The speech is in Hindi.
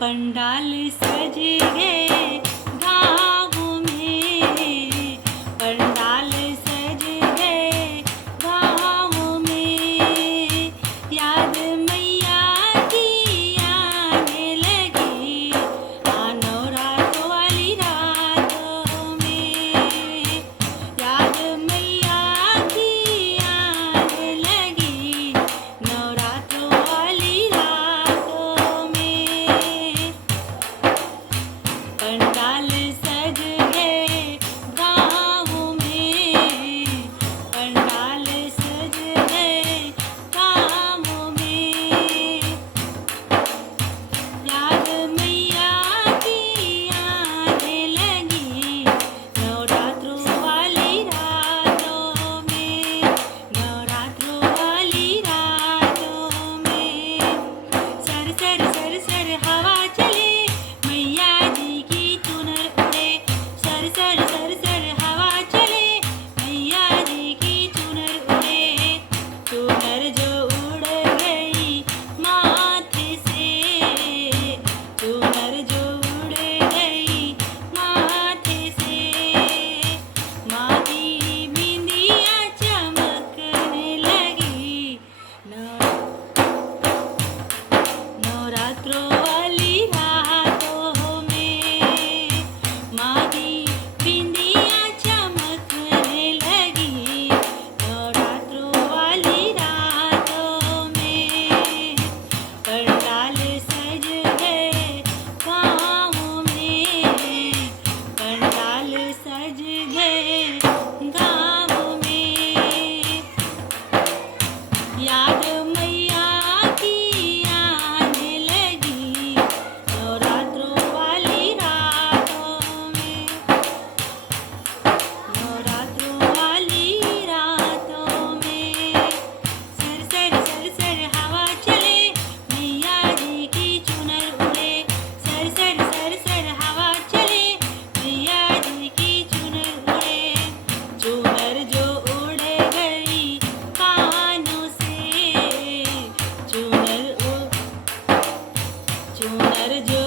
पंडाल सज गए गाँव में, पंडाल सज गए गाँव में। याद मैया की आने लगी नवरात्र वाली रातों में। याद मैया की आने लगी नवरात्र वाली रातों में। पंडाल सज गए गाँव में, पंडाल सज गए गाँव में। याद मैया की आने लगी नवरात्र वाली रातों में, नवरात्र वाली रातों में। सर सर सर सर हवा चले मैया जी की चुनर उड़े। सर सर सर सर हवा चले मैया जी की चुनर उड़े। चुनर जो उड़ गई माथे से, चुनर जो उड़ गई माथे से। माँ की बिंदिया चमकने लगी नवरात्रों वाली रातों में। माँ की बिंदिया चमकने लगी नवरात्रों वाली रातों में। पंडाल सज गए गाँव में, पंडाल सज गए गाँव में। याद मैया की आने लगी नवरात्र वाली रातों में, नवरात्र वाली रातों में। सर सर सर सर हवा चले मैया जी की चुनर उड़े। सर सर सर सर हवा चले मैया जी की चुनर उड़े। चुनर जो उड़ गई कानों से, चुनर जो